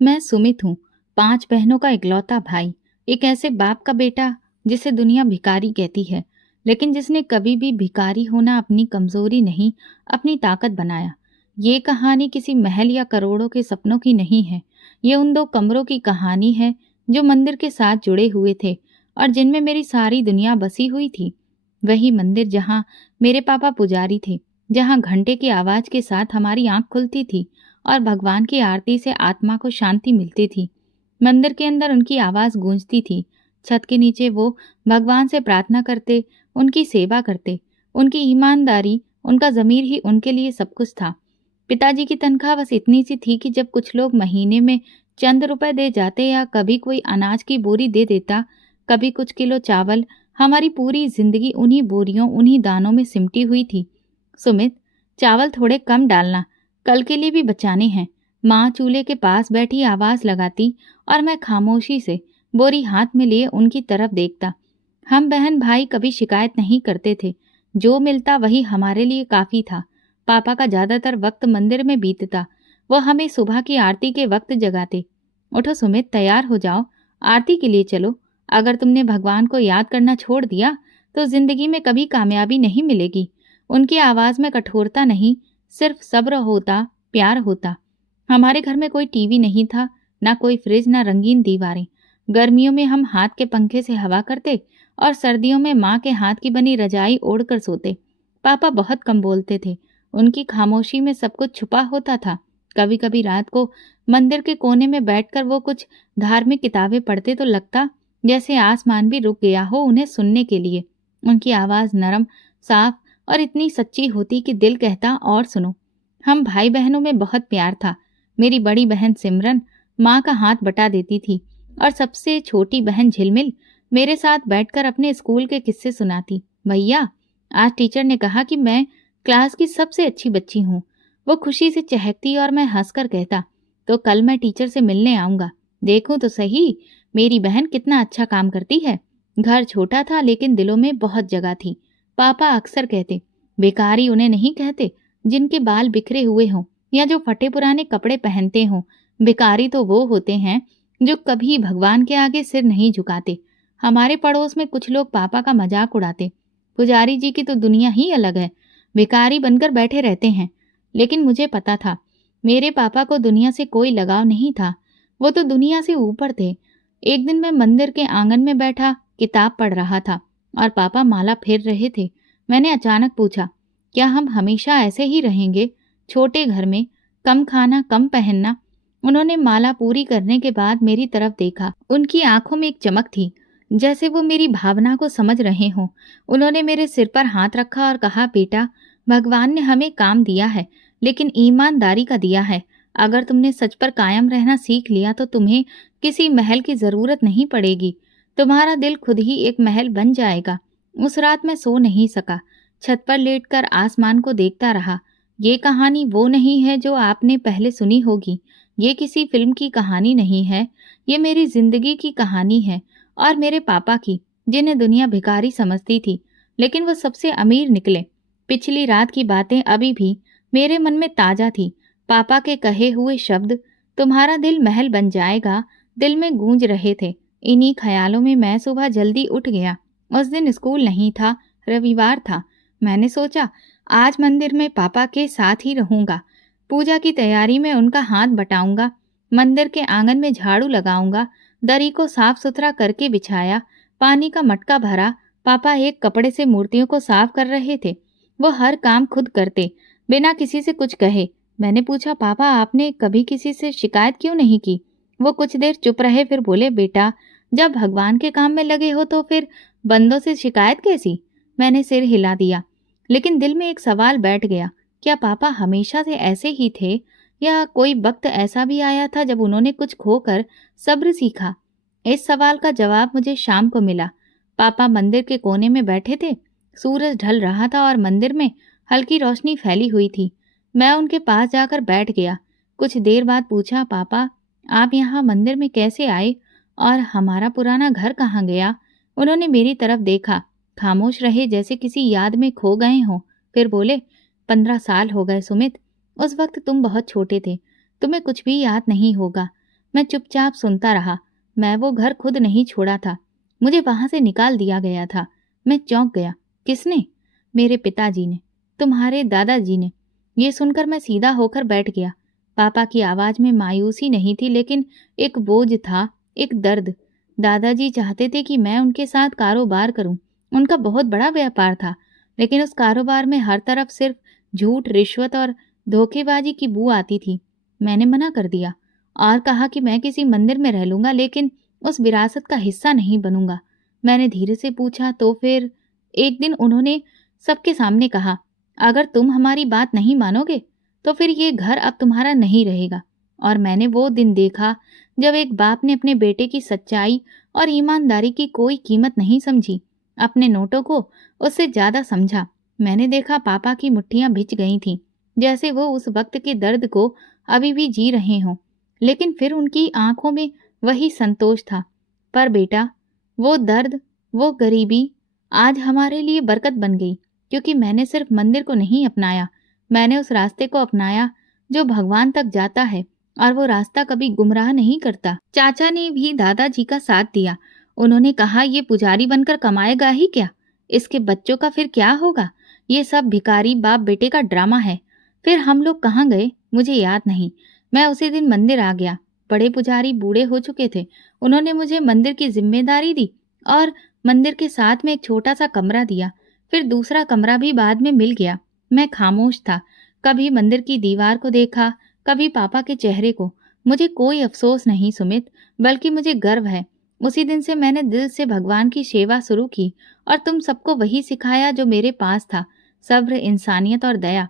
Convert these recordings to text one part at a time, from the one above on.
मैं सुमित हूँ, 5 बहनों का इकलौता भाई। एक ऐसे बाप का बेटा जिसे दुनिया भिखारी कहती है, लेकिन जिसने कभी भी भिखारी होना अपनी कमजोरी नहीं, अपनी ताकत बनाया। ये कहानी किसी महल या करोड़ों के सपनों की नहीं है। ये उन 2 कमरों की कहानी है जो मंदिर के साथ जुड़े हुए थे और जिनमें मेरी सारी दुनिया बसी हुई थी। वही मंदिर जहाँ मेरे पापा पुजारी थे, जहाँ घंटे की आवाज के साथ हमारी आंख खुलती थी और भगवान की आरती से आत्मा को शांति मिलती थी। मंदिर के अंदर उनकी आवाज गूंजती थी। छत के नीचे वो भगवान से प्रार्थना करते, उनकी सेवा करते। उनकी ईमानदारी, उनका ज़मीर ही उनके लिए सब कुछ था। पिताजी की तनख्वाह बस इतनी सी थी कि जब कुछ लोग महीने में चंद रुपए दे जाते या कभी कोई अनाज की बोरी दे देता, कभी कुछ किलो चावल, हमारी पूरी जिंदगी उन्हीं बोरियों, उन्हीं दानों में सिमटी हुई थी। सुमित, चावल थोड़े कम डालना, कल के लिए भी बचाने हैं। माँ चूल्हे के पास बैठी आवाज लगाती और मैं खामोशी से बोरी हाथ में लिए उनकी तरफ देखता। हम बहन भाई कभी शिकायत नहीं करते थे। जो मिलता वही हमारे लिए काफी था। पापा का ज्यादातर वक्त मंदिर में बीतता। वो हमें सुबह की आरती के वक्त जगाते। उठो सुमित, तैयार हो जाओ, आरती के लिए चलो। अगर तुमने भगवान को याद करना छोड़ दिया तो जिंदगी में कभी कामयाबी नहीं मिलेगी। उनकी आवाज में कठोरता नहीं, सिर्फ सब्र होता, प्यार होता। हमारे घर में कोई टीवी नहीं था, ना कोई फ्रिज, ना रंगीन दीवारें। गर्मियों में हम हाथ के पंखे से हवा करते और सर्दियों में माँ के हाथ की बनी रजाई ओढ़कर सोते। पापा बहुत कम बोलते थे। उनकी खामोशी में सब कुछ छुपा होता था। कभी कभी रात को मंदिर के कोने में बैठकर वो कुछ धार्मिक किताबें पढ़ते तो लगता जैसे आसमान भी रुक गया हो उन्हें सुनने के लिए। उनकी आवाज नरम, साफ और इतनी सच्ची होती कि दिल कहता और सुनो। हम भाई बहनों में बहुत प्यार था। मेरी बड़ी बहन सिमरन माँ का हाथ बटा देती थी और सबसे छोटी बहन झिलमिल मेरे साथ बैठकर अपने स्कूल के किस्से सुनाती। भैया, आज टीचर ने कहा कि मैं क्लास की सबसे अच्छी बच्ची हूँ। वो खुशी से चहकती और मैं हंसकर कहता, तो कल मैं टीचर से मिलने आऊंगा। देखूं तो सही मेरी बहन कितना अच्छा काम करती है। घर छोटा था लेकिन दिलों में बहुत जगह थी। पापा अक्सर कहते, भिखारी उन्हें नहीं कहते जिनके बाल बिखरे हुए हों या जो फटे पुराने कपड़े पहनते हों। भिखारी तो वो होते हैं जो कभी भगवान के आगे सिर नहीं झुकाते। हमारे पड़ोस में कुछ लोग पापा का मजाक उड़ाते, पुजारी जी की तो दुनिया ही अलग है, भिखारी बनकर बैठे रहते हैं। लेकिन मुझे पता था मेरे पापा को दुनिया से कोई लगाव नहीं था। वो तो दुनिया से ऊपर थे। एक दिन मैं मंदिर के आंगन में बैठा किताब पढ़ रहा था और पापा माला फेर रहे थे। मैंने अचानक पूछा, क्या हम हमेशा ऐसे ही रहेंगे, छोटे घर में, कम खाना, कम पहनना? उन्होंने माला पूरी करने के बाद मेरी तरफ देखा। उनकी आंखों में एक चमक थी, जैसे वो मेरी भावना को समझ रहे हों। उन्होंने मेरे सिर पर हाथ रखा और कहा, बेटा, भगवान ने हमें काम दिया है, लेकिन ईमानदारी का दिया है। अगर तुमने सच पर कायम रहना सीख लिया तो तुम्हें किसी महल की जरूरत नहीं पड़ेगी। तुम्हारा दिल खुद ही एक महल बन जाएगा। उस रात मैं सो नहीं सका। छत पर लेटकर आसमान को देखता रहा। ये कहानी वो नहीं है जो आपने पहले सुनी होगी। ये किसी फिल्म की कहानी नहीं है। ये मेरी जिंदगी की कहानी है और मेरे पापा की, जिन्हें दुनिया भिखारी समझती थी, लेकिन वो सबसे अमीर निकले। पिछली रात की बातें अभी भी मेरे मन में ताजा थी। पापा के कहे हुए शब्द, तुम्हारा दिल महल बन जाएगा, दिल में गूंज रहे थे। इन्हीं ख्यालों में मैं सुबह जल्दी उठ गया। उस दिन स्कूल नहीं था, रविवार था। मैंने सोचा आज मंदिर में पापा के साथ ही रहूंगा। पूजा की तैयारी में उनका हाथ बटाऊंगा। मंदिर के आंगन में झाड़ू लगाऊंगा। दरी को साफ सुथरा करके बिछाया। पानी का मटका भरा। पापा एक कपड़े से मूर्तियों को साफ कर रहे थे। वो हर काम खुद करते, बिना किसी से कुछ कहे। मैंने पूछा, पापा, आपने कभी किसी से शिकायत क्यों नहीं की? वो कुछ देर चुप रहे, फिर बोले, बेटा, जब भगवान के काम में लगे हो तो फिर बंदों से शिकायत कैसी? मैंने सिर हिला दिया, लेकिन दिल में एक सवाल बैठ गया, क्या पापा हमेशा से ऐसे ही थे या कोई वक्त ऐसा भी आया था जब उन्होंने कुछ खोकर सब्र सीखा? इस सवाल का जवाब मुझे शाम को मिला। पापा मंदिर के कोने में बैठे थे। सूरज ढल रहा था और मंदिर में हल्की रोशनी फैली हुई थी। मैं उनके पास जाकर बैठ गया। कुछ देर बाद पूछा, पापा, आप यहाँ मंदिर में कैसे आए और हमारा पुराना घर कहाँ गया? उन्होंने मेरी तरफ देखा, खामोश रहे जैसे किसी याद में खो गए हों। फिर बोले, 15 साल हो गए सुमित। उस वक्त तुम बहुत छोटे थे, तुम्हें कुछ भी याद नहीं होगा। मैं चुपचाप सुनता रहा। मैं वो घर खुद नहीं छोड़ा था, मुझे वहां से निकाल दिया गया था। मैं चौंक गया। किसने? मेरे पिताजी ने, तुम्हारे दादाजी ने। ये सुनकर मैं सीधा होकर बैठ गया। पापा की आवाज में मायूसी नहीं थी, लेकिन एक बोझ था, एक दर्द। दादाजी चाहते थे कि मैं उनके साथ कारोबार करूं। उनका बहुत बड़ा व्यापार था, लेकिन उस कारोबार में हर तरफ सिर्फ झूठ, रिश्वत और धोखेबाजी की बू आती थी। मैंने मना कर दिया और कहा कि मैं किसी मंदिर में रह लूंगा, लेकिन उस विरासत का हिस्सा नहीं बनूंगा। मैंने धीरे से पूछा, तो फिर? एक दिन उन्होंने सबके सामने कहा, अगर तुम हमारी बात नहीं मानोगे तो फिर ये घर अब तुम्हारा नहीं रहेगा। और मैंने वो दिन देखा जब एक बाप ने अपने बेटे की सच्चाई और ईमानदारी की कोई कीमत नहीं समझी, अपने नोटों को उससे ज्यादा समझा। मैंने देखा पापा की मुट्ठियां भिज गई थीं, जैसे वो उस वक्त के दर्द को अभी भी जी रहे हों। लेकिन फिर उनकी आंखों में वही संतोष था। पर बेटा, वो दर्द, वो गरीबी आज हमारे लिए बरकत बन गई, क्योंकि मैंने सिर्फ मंदिर को नहीं अपनाया, मैंने उस रास्ते को अपनाया जो भगवान तक जाता है, और वो रास्ता कभी गुमराह नहीं करता। चाचा ने भी दादाजी का साथ दिया। उन्होंने कहा, ये पुजारी बनकर कमाएगा ही क्या? इसके बच्चों का फिर क्या होगा? ये सब भिखारी बाप बेटे का ड्रामा है। फिर हम लोग कहाँ गए मुझे याद नहीं। मैं उसी दिन मंदिर आ गया। बड़े पुजारी बूढ़े हो चुके थे। उन्होंने मुझे मंदिर की जिम्मेदारी दी और मंदिर के साथ में एक छोटा सा कमरा दिया। फिर दूसरा कमरा भी बाद में मिल गया। मैं खामोश था। कभी मंदिर की दीवार को देखा, कभी पापा के चेहरे को। मुझे कोई अफसोस नहीं सुमित, बल्कि मुझे गर्व है। उसी दिन से मैंने दिल से भगवान की सेवा शुरू की और तुम सबको वही सिखाया जो मेरे पास था, सब्र, इंसानियत और दया।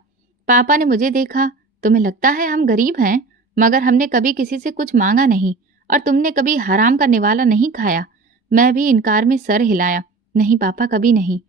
पापा ने मुझे देखा, तुम्हें लगता है हम गरीब हैं, मगर हमने कभी किसी से कुछ मांगा नहीं, और तुमने कभी हराम का निवाला नहीं खाया। मैं भी इनकार में सर हिलाया, नहीं पापा, कभी नहीं।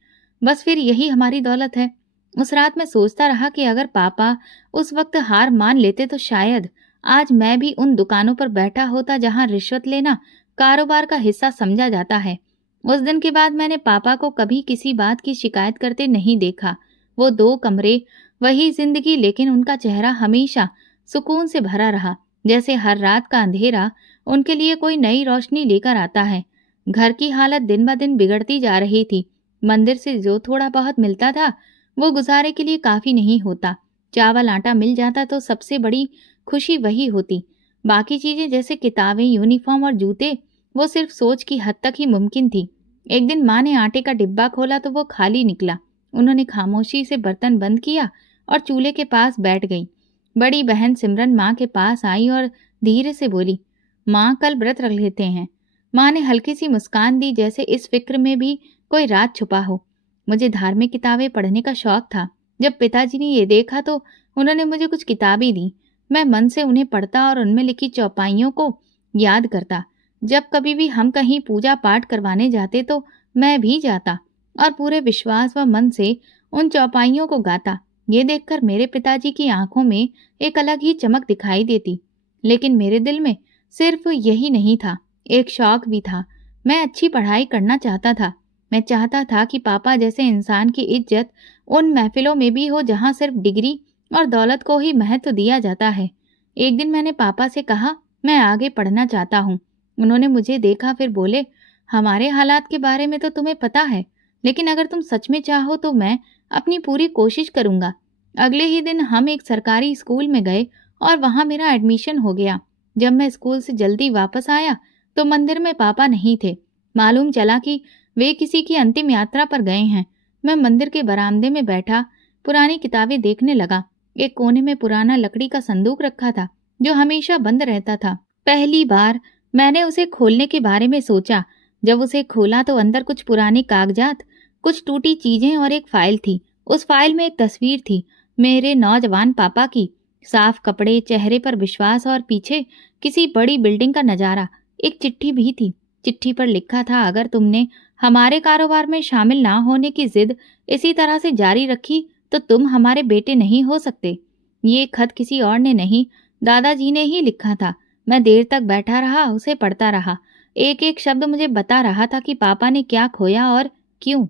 बस फिर यही हमारी दौलत है। उस रात मैं सोचता रहा कि अगर पापा उस वक्त हार मान लेते तो शायद आज मैं भी उन दुकानों पर बैठा होता जहां रिश्वत लेना कारोबार का हिस्सा समझा जाता है। उस दिन के बाद मैंने पापा को कभी किसी बात की शिकायत करते नहीं देखा। वो 2 कमरे, वही जिंदगी, लेकिन उनका चेहरा हमेशा सुकून से भरा रहा, जैसे हर रात का अंधेरा उनके लिए कोई नई रोशनी लेकर आता है। घर की हालत दिन ब दिन बिगड़ती जा रही थी। मंदिर से जो थोड़ा बहुत मिलता था वो गुजारे के लिए काफी नहीं होता। चावल आटा मिल जाता तो सबसे बड़ी खुशी वही होती। बाकी चीजें जैसे किताबें, यूनिफॉर्म और जूते, वो सिर्फ सोच की हद तक ही मुमकिन थी। एक दिन माँ ने आटे का डिब्बा खोला तो वो खाली निकला। उन्होंने खामोशी से बर्तन बंद किया और चूल्हे के पास बैठ गई। बड़ी बहन सिमरन माँ के पास आई और धीरे से बोली, माँ कल व्रत रख लेते हैं। माँ ने हल्की सी मुस्कान दी, जैसे इस फिक्र में भी कोई राज छुपा हो। मुझे धार्मिक किताबें पढ़ने का शौक था। जब पिताजी ने ये देखा तो उन्होंने मुझे कुछ किताबें दी। मैं मन से उन्हें पढ़ता और उनमें लिखी चौपाइयों को याद करता। जब कभी भी हम कहीं पूजा पाठ करवाने जाते तो मैं भी जाता और पूरे विश्वास व मन से उन चौपाइयों को गाता। ये देखकर मेरे पिताजी की आंखों में एक अलग ही चमक दिखाई देती। लेकिन मेरे दिल में सिर्फ यही नहीं था, एक शौक भी था। मैं अच्छी पढ़ाई करना चाहता था। मैं चाहता था कि पापा जैसे इंसान की इज्जत उन महफिलों में भी हो जहां सिर्फ डिग्री और दौलत को ही महत्व दिया जाता है। एक दिन मैंने पापा से कहा, मैं आगे पढ़ना चाहता हूँ। उन्होंने मुझे देखा, फिर बोले, हमारे हालात के बारे में तो तुम्हें पता है, लेकिन अगर तुम सच में चाहो तो मैं अपनी पूरी कोशिश करूंगा। अगले ही दिन हम एक सरकारी स्कूल में गए और वहां मेरा एडमिशन हो गया। जब मैं स्कूल से जल्दी वापस आया तो मंदिर में पापा नहीं थे। मालूम चला कि वे किसी की अंतिम यात्रा पर गए हैं। मैं मंदिर के बरामदे में बैठा पुरानी किताबें देखने लगा। एक कोने में पुराना लकड़ी का संदूक रखा था जो हमेशा बंद रहता था। पहली बार मैंने उसे खोलने के बारे में सोचा। जब उसे खोला तो अंदर कुछ पुराने कागजात, कुछ टूटी चीजें और एक फाइल थी। उस फाइल में एक तस्वीर थी, मेरे नौजवान पापा की। साफ कपड़े, चेहरे पर विश्वास और पीछे किसी बड़ी बिल्डिंग का नजारा। एक चिट्ठी भी थी। चिट्ठी पर लिखा था, अगर तुमने हमारे कारोबार में शामिल ना होने की जिद इसी तरह से जारी रखी तो तुम हमारे बेटे नहीं हो सकते। ये खत किसी और ने नहीं, दादाजी ने ही लिखा था। मैं देर तक बैठा रहा, उसे पढ़ता रहा। एक एक शब्द मुझे बता रहा था कि पापा ने क्या खोया और क्यों।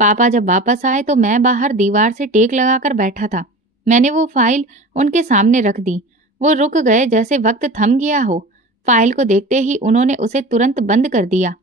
पापा जब वापस आए तो मैं बाहर दीवार से टेक लगाकर बैठा था। मैंने वो फाइल उनके सामने रख दी। वो रुक गए, जैसे वक्त थम गया हो। फाइल को देखते ही उन्होंने उसे तुरंत बंद कर दिया।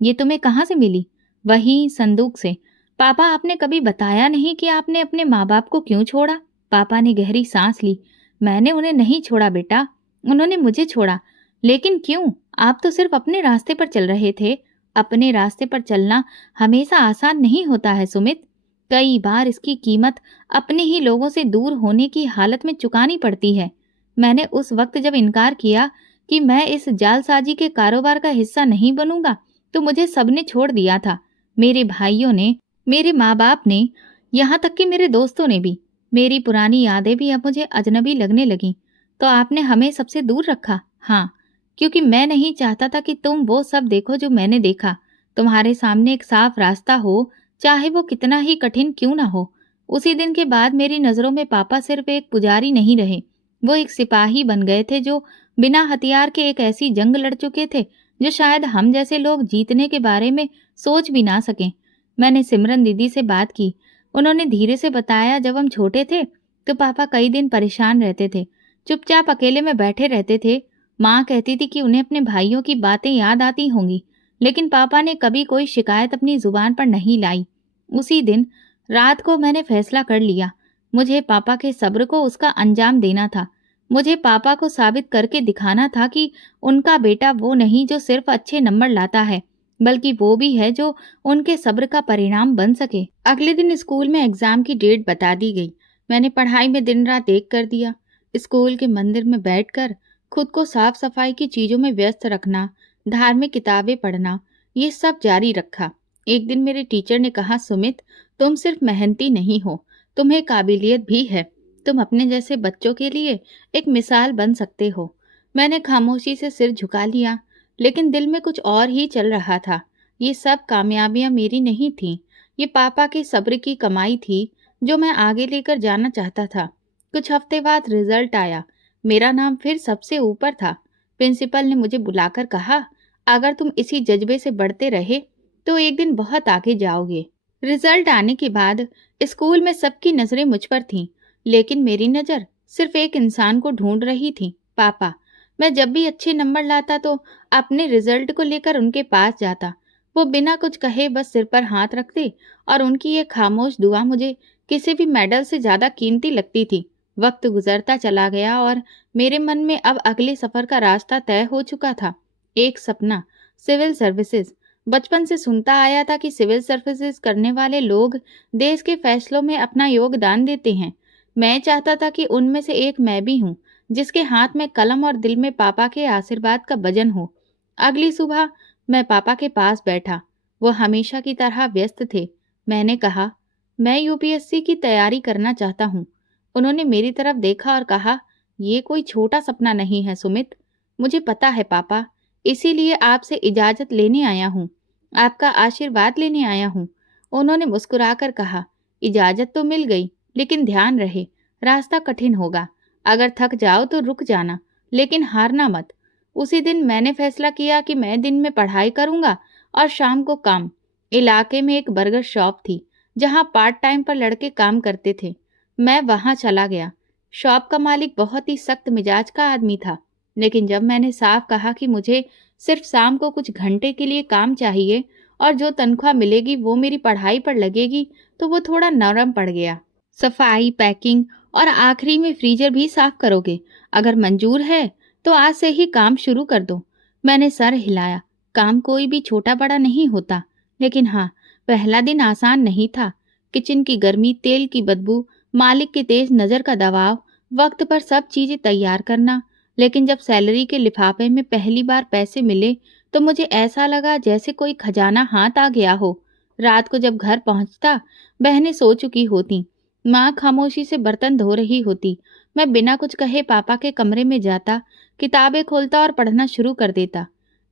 ये तुम्हें कहाँ से मिली? वही संदूक से। पापा, आपने कभी बताया नहीं कि आपने अपने माँ बाप को क्यों छोड़ा? पापा ने गहरी सांस ली। मैंने उन्हें नहीं छोड़ा बेटा, उन्होंने मुझे छोड़ा। लेकिन क्यों? आप तो सिर्फ अपने रास्ते पर चल रहे थे। अपने रास्ते पर चलना हमेशा आसान नहीं होता है सुमित। कई बार इसकी कीमत अपने ही लोगों से दूर होने की हालत में चुकानी पड़ती है। मैंने उस वक्त जब इनकार किया कि मैं इस जालसाजी के कारोबार का हिस्सा नहीं बनूंगा, तो मुझे सबने छोड़ दिया था। मेरे भाइयों ने, मेरे माँ बाप ने, यहाँ तक कि मेरे दोस्तों ने भी। मेरी पुरानी यादें भी अब मुझे अजनबी लगने लगीं। तो आपने हमें सबसे दूर रखा? हाँ, क्योंकि मैं नहीं चाहता था कि तुम वो सब देखो जो मैंने देखा। तुम्हारे सामने एक साफ रास्ता हो, चाहे वो कितना ही कठिन क्यों ना हो। उसी दिन के बाद मेरी नज़रों में पापा सिर्फ एक पुजारी नहीं रहे, वो एक सिपाही बन गए थे जो बिना हथियार के एक ऐसी जंग लड़ चुके थे जो शायद हम जैसे लोग जीतने के बारे में सोच भी ना सकें। मैंने सिमरन दीदी से बात की। उन्होंने धीरे से बताया, जब हम छोटे थे तो पापा कई दिन परेशान रहते थे, चुपचाप अकेले में बैठे रहते थे। माँ कहती थी कि उन्हें अपने भाइयों की बातें याद आती होंगी, लेकिन पापा ने कभी कोई शिकायत अपनी जुबान पर नहीं लाई। उसी दिन रात को मैंने फैसला कर लिया, मुझे पापा के सब्र को उसका अंजाम देना था। मुझे पापा को साबित करके दिखाना था कि उनका बेटा वो नहीं जो सिर्फ अच्छे नंबर लाता है, बल्कि वो भी है जो उनके सब्र का परिणाम बन सके। अगले दिन स्कूल में एग्जाम की डेट बता दी गई। मैंने पढ़ाई में दिन रात एक कर दिया। स्कूल के मंदिर में बैठकर खुद को साफ सफाई की चीजों में व्यस्त रखना, धार्मिक किताबें पढ़ना, ये सब जारी रखा। एक दिन मेरे टीचर ने कहा, सुमित, तुम सिर्फ मेहनती नहीं हो, तुम्हें काबिलियत भी है। तुम अपने जैसे बच्चों के लिए एक मिसाल बन सकते हो। मैंने खामोशी से सिर झुका लिया, लेकिन दिल में कुछ और ही चल रहा था। ये सब कामयाबियां मेरी नहीं थीं, ये पापा के सब्र की कमाई थी जो मैं आगे लेकर जाना चाहता था। कुछ हफ्ते बाद रिजल्ट आया। मेरा नाम फिर सबसे ऊपर था। प्रिंसिपल ने मुझे बुलाकर कहा, अगर तुम इसी जज्बे से बढ़ते रहे तो एक दिन बहुत आगे जाओगे। रिजल्ट आने के बाद स्कूल में सबकी नजरें मुझ पर थीं, लेकिन मेरी नजर सिर्फ एक इंसान को ढूंढ रही थी, पापा। मैं जब भी अच्छे नंबर लाता तो अपने रिजल्ट को लेकर उनके पास जाता। वो बिना कुछ कहे बस सिर पर हाथ रखते और उनकी ये खामोश दुआ मुझे किसी भी मेडल से ज्यादा कीमती लगती थी। वक्त गुजरता चला गया और मेरे मन में अब अगले सफर का रास्ता तय हो चुका था। एक सपना, सिविल सर्विसेज। बचपन से सुनता आया था कि सिविल सर्विसेज करने वाले लोग देश के फैसलों में अपना योगदान देते हैं। मैं चाहता था कि उनमें से एक मैं भी हूँ, जिसके हाथ में कलम और दिल में पापा के आशीर्वाद का वजन हो। अगली सुबह मैं पापा के पास बैठा। वो हमेशा की तरह व्यस्त थे। मैंने कहा, मैं यूपीएससी की तैयारी करना चाहता हूँ। उन्होंने मेरी तरफ देखा और कहा, ये कोई छोटा सपना नहीं है सुमित। मुझे पता है पापा, इसीलिए आपसे इजाजत लेने आया हूँ, आपका आशीर्वाद लेने आया हूँ। उन्होंने मुस्कुराकर कहा, इजाजत तो मिल गई, लेकिन ध्यान रहे, रास्ता कठिन होगा। अगर थक जाओ तो रुक जाना, लेकिन हारना मत। उसी दिन मैंने फैसला किया कि मैं दिन में पढ़ाई करूंगा और शाम को काम। इलाके में एक बर्गर शॉप थी जहां पार्ट टाइम पर लड़के काम करते थे। मैं वहां चला गया। शॉप का मालिक बहुत ही सख्त मिजाज का आदमी था, लेकिन जब मैंने साफ कहा कि मुझे सिर्फ शाम को कुछ घंटे के लिए काम चाहिए और जो तनख्वाह मिलेगी वो मेरी पढ़ाई पर लगेगी, तो वो थोड़ा नरम पड़ गया। सफाई, पैकिंग और आखिरी में फ्रीजर भी साफ करोगे। अगर मंजूर है तो आज से ही काम शुरू कर दो। मैंने सर हिलाया। काम कोई भी छोटा बड़ा नहीं होता, लेकिन हाँ, पहला दिन आसान नहीं था। किचन की गर्मी, तेल की बदबू, मालिक की तेज नजर का दबाव, वक्त पर सब चीजें तैयार करना। लेकिन जब सैलरी के लिफाफे में पहली बार पैसे मिले तो मुझे ऐसा लगा जैसे कोई खजाना हाथ आ गया हो। रात को जब घर पहुंचता, बहनें सो चुकी होती, माँ खामोशी से बर्तन धो रही होती। मैं बिना कुछ कहे पापा के कमरे में जाता, किताबें खोलता और पढ़ना शुरू कर देता।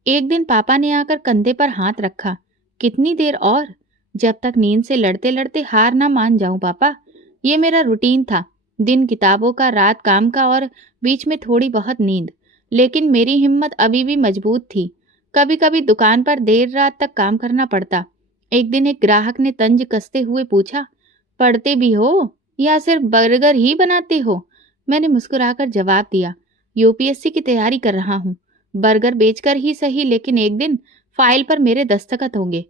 एक दिन पापा ने आकर कंधे पर हाथ रखा। कितनी देर और? जब तक नींद से लड़ते लड़ते हार ना मान जाऊं पापा। ये मेरा रूटीन था, दिन किताबों का, रात काम का और बीच में थोड़ी बहुत नींद। लेकिन मेरी हिम्मत अभी भी मजबूत थी। कभी कभी दुकान पर देर रात तक काम करना पड़ता। एक दिन एक ग्राहक ने तंज कसते हुए पूछा, पढ़ते भी हो या सिर्फ बर्गर ही बनाते हो? मैंने मुस्कुराकर जवाब दिया, यूपीएससी की तैयारी कर रहा हूँ। बर्गर बेचकर ही सही, लेकिन एक दिन फाइल पर मेरे दस्तखत होंगे।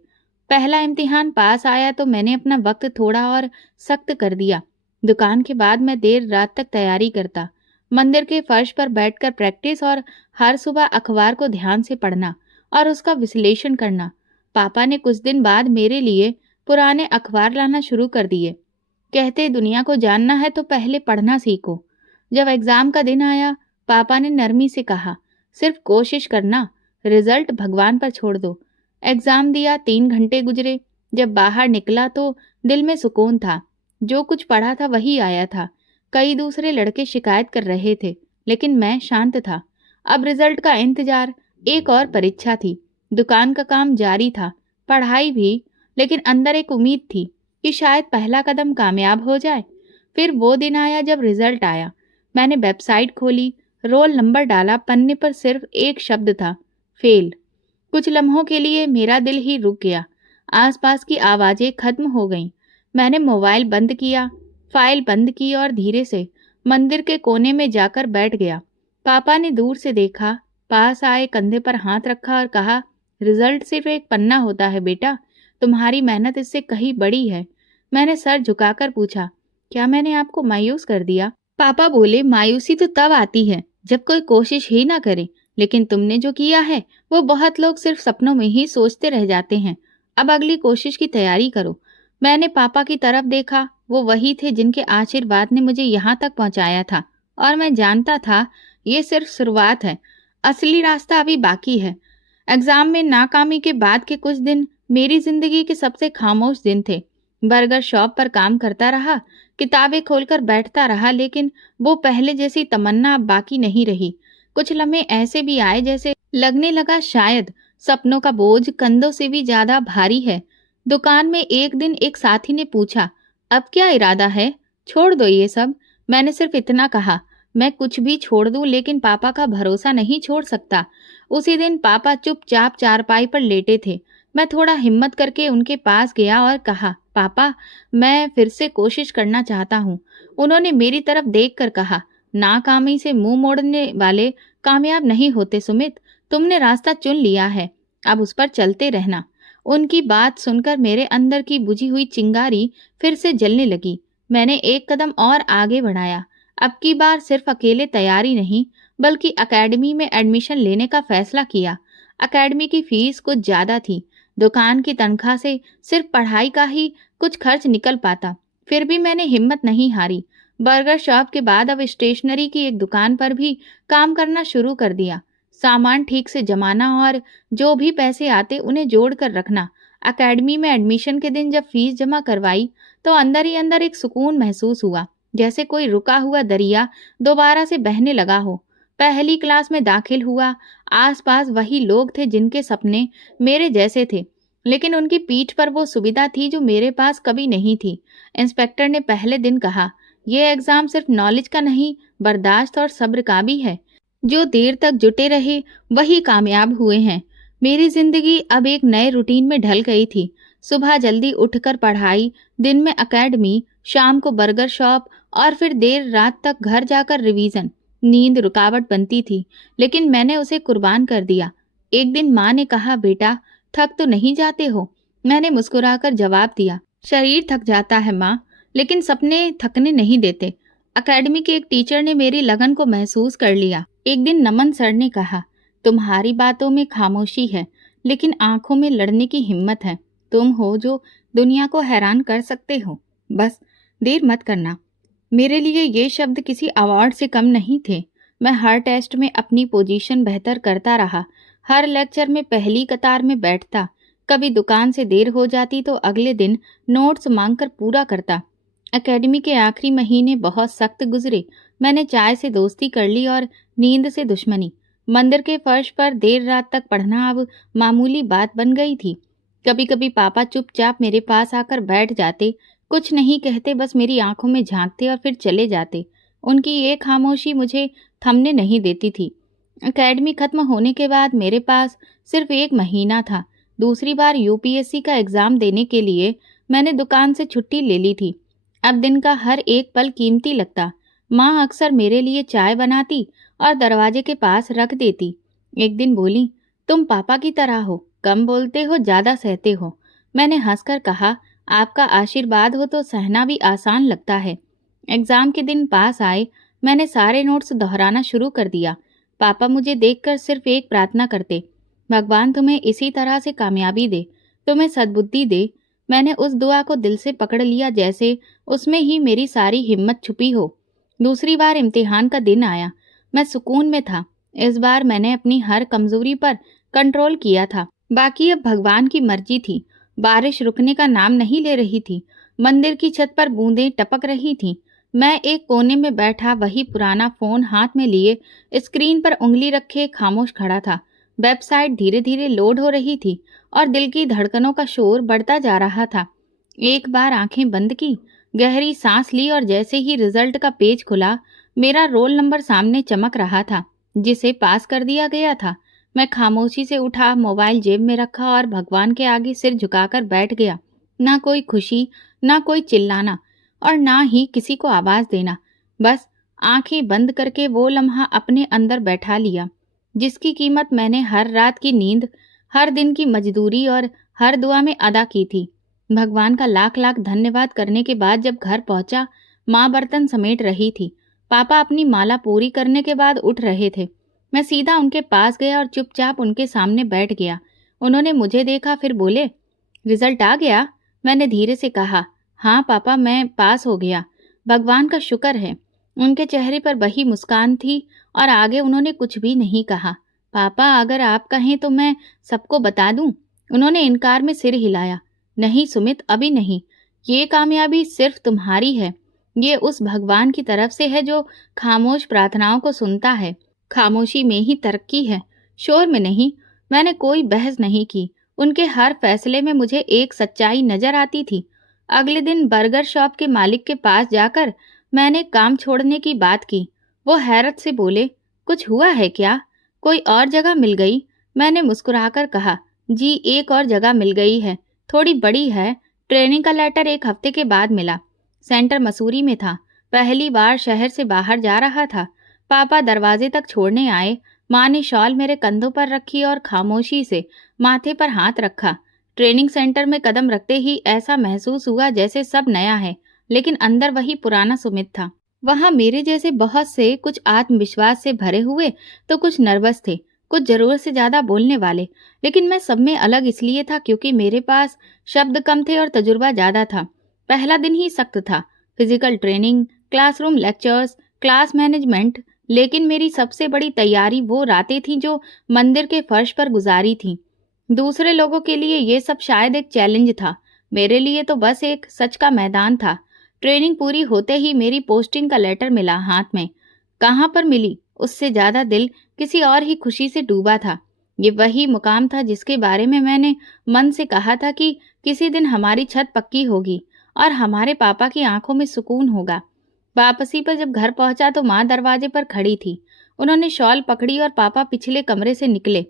पहला इम्तिहान पास आया तो मैंने अपना वक्त थोड़ा और सख्त कर दिया। दुकान के बाद मैं देर रात तक तैयारी करता, मंदिर के फर्श पर बैठकर प्रैक्टिस और हर सुबह अखबार को ध्यान से पढ़ना और उसका विश्लेषण करना। पापा ने कुछ दिन बाद मेरे लिए पुराने अखबार लाना शुरू कर दिए। कहते, दुनिया को जानना है तो पहले पढ़ना सीखो। जब एग्जाम का दिन आया, पापा ने नरमी से कहा, सिर्फ कोशिश करना, रिजल्ट भगवान पर छोड़ दो। एग्जाम दिया, 3 घंटे गुजरे। जब बाहर निकला तो दिल में सुकून था। जो कुछ पढ़ा था वही आया था। कई दूसरे लड़के शिकायत कर रहे थे, लेकिन मैं शांत था। अब रिजल्ट का इंतजार। एक और परीक्षा थी। दुकान का काम जारी था, पढ़ाई भी, लेकिन अंदर एक उम्मीद थी कि शायद पहला कदम कामयाब हो जाए। फिर वो दिन आया जब रिजल्ट आया। मैंने वेबसाइट खोली, रोल नंबर डाला, पन्ने पर सिर्फ एक शब्द था, फेल। कुछ लम्हों के लिए मेरा दिल ही रुक गया। आसपास की आवाजें खत्म हो गईं। मैंने मोबाइल बंद किया, फाइल बंद की और धीरे से मंदिर के कोने में जाकर बैठ गया। पापा ने दूर से देखा, पास आए, कंधे पर हाथ रखा और कहा, रिजल्ट सिर्फ एक पन्ना होता है बेटा, तुम्हारी मेहनत इससे कहीं बड़ी है। मैंने सर झुकाकर पूछा, क्या मैंने आपको मायूस कर दिया? पापा बोले, मायूसी तो तब आती है जब कोई कोशिश ही ना करे, लेकिन तुमने जो किया है वो बहुत लोग सिर्फ सपनों में ही सोचते रह जाते हैं। अब अगली कोशिश की तैयारी करो। मैंने पापा की तरफ देखा। वो वही थे जिनके आशीर्वाद ने मुझे यहाँ तक पहुँचाया था, और मैं जानता था ये सिर्फ शुरुआत है, असली रास्ता अभी बाकी है। एग्जाम में नाकामी के बाद के कुछ दिन मेरी जिंदगी के सबसे खामोश दिन थे। बर्गर शॉप पर काम करता रहा, किताबें खोलकर बैठता रहा, लेकिन वो पहले जैसी तमन्ना अब बाकी नहीं रही। कुछ लम्हे ऐसे भी आए जैसे लगने लगा शायद सपनों का बोझ कंधों से भी ज्यादा भारी है। दुकान में एक दिन एक साथी ने पूछा, अब क्या इरादा है? छोड़ दो ये सब। मैंने सिर्फ इतना कहा, मैं कुछ भी छोड़ दूं, लेकिन पापा का भरोसा नहीं छोड़ सकता। उसी दिन पापा चुपचाप चारपाई पर लेटे थे। मैं थोड़ा हिम्मत करके उनके पास गया और कहा, पापा, मैं फिर से कोशिश करना चाहता हूँ। उन्होंने मेरी तरफ देखकर कहा, नाकामी से मुंह मोड़ने वाले कामयाब नहीं होते सुमित, तुमने रास्ता चुन लिया है, अब उस पर चलते रहना। उनकी बात सुनकर मेरे अंदर की बुझी हुई चिंगारी फिर से जलने लगी। मैंने एक कदम और आगे बढ़ाया। अब की बार सिर्फ अकेले तैयारी नहीं, बल्कि एकेडमी में एडमिशन लेने का फैसला किया। एकेडमी की फीस कुछ ज्यादा थी। दुकान की तनख्वाह से सिर्फ पढ़ाई का ही कुछ खर्च निकल पाता। फिर भी मैंने हिम्मत नहीं हारी। बर्गर शॉप के बाद अब स्टेशनरी की एक दुकान पर भी काम करना शुरू कर दिया। सामान ठीक से जमाना और जो भी पैसे आते उन्हें जोड़ कर रखना। एकेडमी में एडमिशन के दिन जब फीस जमा करवाई तो अंदर ही अंदर एक सुकून महसूस हुआ, जैसे कोई रुका हुआ दरिया दोबारा से बहने लगा हो। पहली क्लास में दाखिल हुआ। आसपास वही लोग थे जिनके सपने मेरे जैसे थे, लेकिन उनकी पीठ पर वो सुविधा थी जो मेरे पास कभी नहीं थी। इंस्पेक्टर ने पहले दिन कहा, ये एग्जाम सिर्फ नॉलेज का नहीं, बर्दाश्त और सब्र का भी है। जो देर तक जुटे रहे वही कामयाब हुए हैं। मेरी जिंदगी अब एक नए रूटीन में ढल गई थी। सुबह जल्दी उठकर पढ़ाई, दिन में एकेडमी, शाम को बर्गर शॉप और फिर देर रात तक घर जाकर रिवीजन। नींद रुकावट बनती थी, लेकिन मैंने उसे कुर्बान कर दिया। एक दिन माँ ने कहा, बेटा थक तो नहीं जाते हो? मैंने मुस्कुराकर जवाब दिया, शरीर थक जाता है माँ, लेकिन सपने थकने नहीं देते। एकेडमी के एक टीचर ने मेरी लगन को महसूस कर लिया। एक दिन नमन सर ने कहा, तुम्हारी बातों में खामोशी है, लेकिन आंखों में लड़ने की हिम्मत है। तुम हो जो दुनिया को हैरान कर सकते हो, बस देर मत करना। मेरे लिए ये शब्द किसी अवार्ड से कम नहीं थे। मैं हर टेस्ट में अपनी पोजीशन बेहतर करता रहा, हर लेक्चर में पहली कतार में बैठता। कभी दुकान से देर हो जाती तो अगले दिन नोट्स मांगकर पूरा करता। एकेडमी के आखिरी महीने बहुत सख्त गुजरे। मैंने चाय से दोस्ती कर ली और नींद से दुश्मनी। मंदिर के फर्श पर देर रात तक पढ़ना अब मामूली बात बन गई थी। कभी कभी पापा चुपचाप मेरे पास आकर बैठ जाते, कुछ नहीं कहते, बस मेरी आंखों में झांकते और फिर चले जाते। उनकी ये खामोशी मुझे थमने नहीं देती थी। एकेडमी खत्म होने के बाद मेरे पास सिर्फ 1 महीना था। दूसरी बार यूपीएससी का एग्जाम देने के लिए मैंने दुकान से छुट्टी ले ली थी। अब दिन का हर एक पल कीमती लगता। माँ अक्सर मेरे लिए चाय बनाती और दरवाजे के पास रख देती। एक दिन बोली, तुम पापा की तरह हो, कम बोलते हो, ज्यादा सहते हो। मैंने हंसकर कहा, आपका आशीर्वाद हो तो सहना भी आसान लगता है। एग्जाम के दिन पास आए, मैंने सारे नोट्स दोहराना शुरू कर दिया। पापा मुझे देखकर सिर्फ एक प्रार्थना करते, भगवान तुम्हें इसी तरह से कामयाबी दे, तुम्हें सद्बुद्धि दे। मैंने उस दुआ को दिल से पकड़ लिया जैसे उसमें ही मेरी सारी हिम्मत छुपी हो। दूसरी बार इम्तिहान का दिन आया। मैं सुकून में था। इस बार मैंने अपनी हर कमजोरी पर कंट्रोल किया था। बाकी अब भगवान की मर्जी थी। बारिश रुकने का नाम नहीं ले रही थी। मंदिर की छत पर बूंदें टपक रही थीं। मैं एक कोने में बैठा वही पुराना फोन हाथ में लिए स्क्रीन पर उंगली रखे खामोश खड़ा था। वेबसाइट धीरे धीरे लोड हो रही थी और दिल की धड़कनों का शोर बढ़ता जा रहा था। एक बार आंखें बंद की, गहरी सांस ली और जैसे ही रिजल्ट का पेज खुला, मेरा रोल नंबर सामने चमक रहा था, जिसे पास कर दिया गया था। मैं खामोशी से उठा, मोबाइल जेब में रखा और भगवान के आगे सिर झुकाकर बैठ गया। ना कोई खुशी, ना कोई चिल्लाना और ना ही किसी को आवाज देना। बस आंखें बंद करके वो लम्हा अपने अंदर बैठा लिया, जिसकी कीमत मैंने हर रात की नींद, हर दिन की मजदूरी और हर दुआ में अदा की थी। भगवान का लाख लाख धन्यवाद करने के बाद जब घर पहुंचा, माँ बर्तन समेट रही थी। पापा अपनी माला पूरी करने के बाद उठ रहे थे। मैं सीधा उनके पास गया और चुपचाप उनके सामने बैठ गया। उन्होंने मुझे देखा, फिर बोले, रिजल्ट आ गया? मैंने धीरे से कहा, हाँ पापा, मैं पास हो गया, भगवान का शुक्र है। उनके चेहरे पर वही मुस्कान थी और आगे उन्होंने कुछ भी नहीं कहा। पापा, अगर आप कहें तो मैं सबको बता दूं? उन्होंने इनकार में सिर हिलाया। नहीं सुमित, अभी नहीं। ये कामयाबी सिर्फ तुम्हारी है। ये उस भगवान की तरफ से है जो खामोश प्रार्थनाओं को सुनता है। खामोशी में ही तरक्की है, शोर में नहीं। मैंने कोई बहस नहीं की। उनके हर फैसले में मुझे एक सच्चाई नजर आती थी। अगले दिन बर्गर शॉप के मालिक के पास जाकर मैंने काम छोड़ने की बात की। वो हैरत से बोले, कुछ हुआ है क्या? कोई और जगह मिल गई? मैंने मुस्कुराकर कहा, जी एक और जगह मिल गई है, थोड़ी बड़ी है। ट्रेनिंग का लेटर एक हफ्ते के बाद मिला। सेंटर मसूरी में था। पहली बार शहर से बाहर जा रहा था। पापा दरवाजे तक छोड़ने आए। माँ ने शॉल मेरे कंधों पर रखी और खामोशी से माथे पर हाथ रखा। ट्रेनिंग सेंटर में कदम रखते ही ऐसा महसूस हुआ जैसे सब नया है, लेकिन अंदर वही पुराना सुमित था। वहां मेरे जैसे बहुत से, कुछ आत्मविश्वास से भरे हुए तो कुछ नर्वस थे, कुछ जरूरत से ज्यादा बोलने वाले। लेकिन मैं सब में अलग इसलिए था क्योंकि मेरे पास शब्द कम थे और तजुर्बा ज्यादा था। पहला दिन ही सख्त था। Physical training, classroom lectures, class management. लेकिन मेरी सबसे बड़ी तैयारी वो रातें थीं जो मंदिर के फर्श पर गुजारी थीं। दूसरे लोगों के लिए ये सब शायद एक चैलेंज था, मेरे लिए तो बस एक सच का मैदान था। ट्रेनिंग पूरी होते ही मेरी पोस्टिंग का लेटर मिला हाथ में। कहाँ पर मिली, उससे ज्यादा दिल किसी और ही खुशी से डूबा था। ये वही मुकाम था जिसके बारे में मैंने मन से कहा था कि किसी दिन हमारी छत पक्की होगी और हमारे पापा की आंखों में सुकून होगा। वापसी पर जब घर पहुंचा तो माँ दरवाजे पर खड़ी थी। उन्होंने शॉल पकड़ी और पापा पिछले कमरे से निकले।